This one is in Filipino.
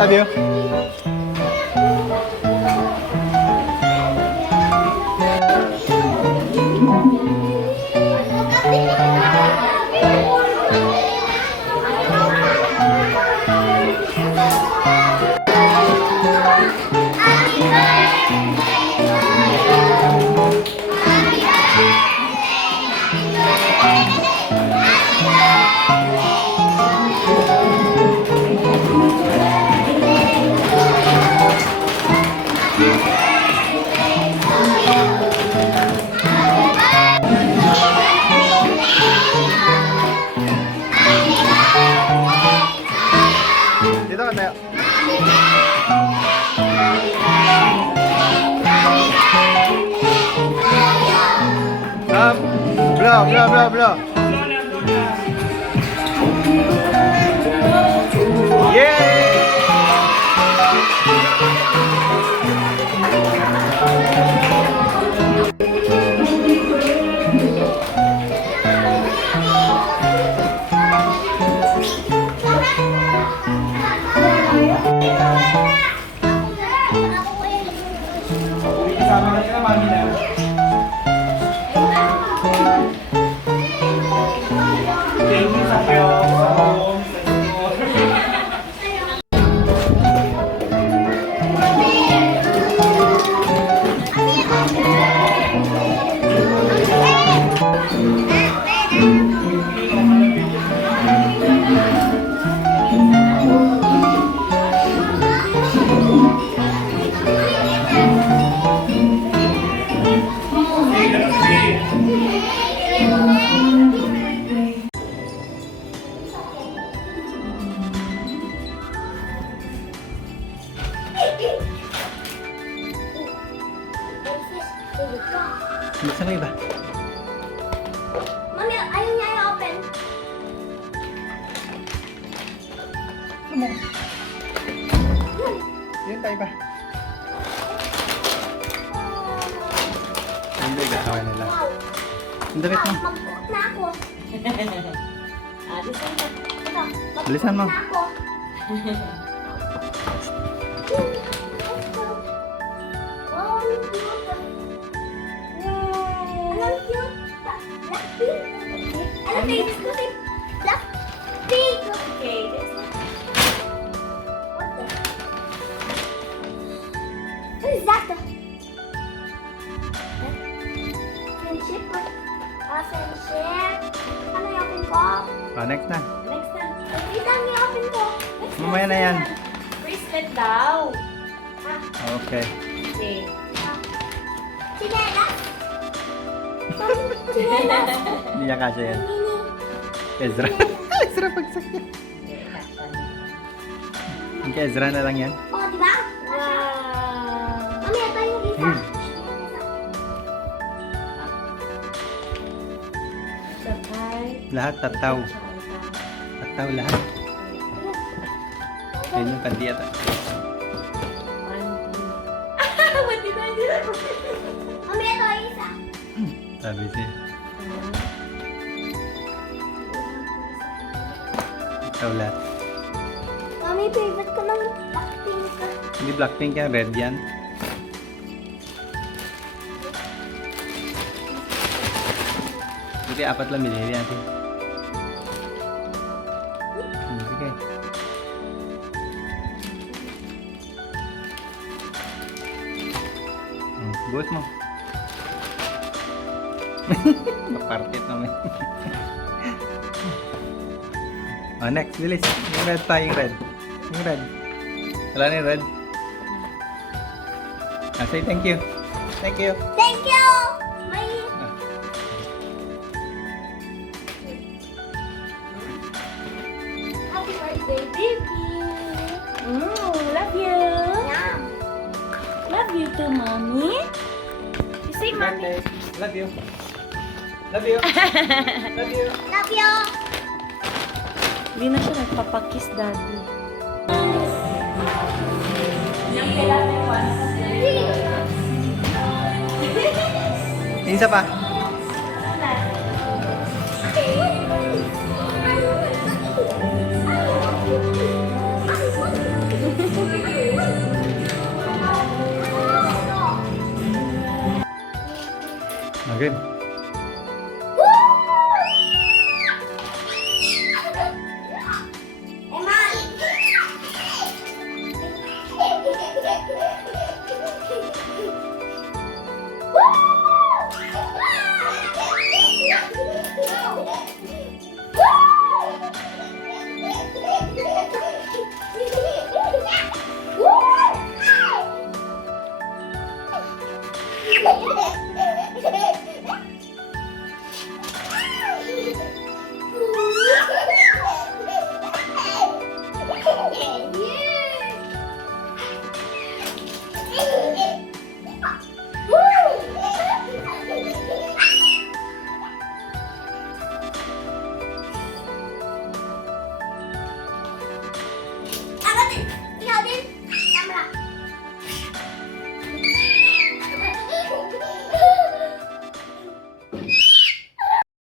Love you. Dito ka tayo. Blow, blow, blow, blow. Yay! Kasama ka na mami na. Thank you sa kayo. Buksan mo iba. Mami, ayaw niya i-open. Ano? Yan tayo ba? Hindi, gagawa nila. Wow. Ang damit mo. Magbuot na ako. Alisan na. Ito, magbuot Bilisan mo. na ako. Wow, ang cute. Ang cute. Blackpink. Ano favorite ko si Blackpink? Okay, this one. What the? What is that? Friendship? Friendship? Ano yung open ko? Oh, next na. Next na. Kita ang i-open ko. Mamaya na yan. Bracelet daw. Okay. Okay. Sinelas? Sinelas? Hindi niya kasya yan. Mini. Ezra. Ezra pagsakya. Okay, action. Ang kay Ezra na lang yan. Oh, di ba? Wow. Mami, ito yung isa. Sabay. Lahat tataw. Tataw lahat. Yan yung kandi ata. Mami, ito yung isa. Sabi siya. Tataw lahat. Mami, favorite ko ng Blackpink. Hindi Blackpink yan, red yan. Buti apat lang binili natin. Sige. Buhat mo. Napartit naman. Oh, next, bilis. Yung red pa, yung red. Yung red. Wala na yung red. Say thank you. Thank you. Thank you! May... Happy birthday, baby! Love you! Yum. Love you too, mommy! You say mommy! Love you. Love you. Love you. Love you! Hindi na siya nagpapakiss, daddy. Isa pa.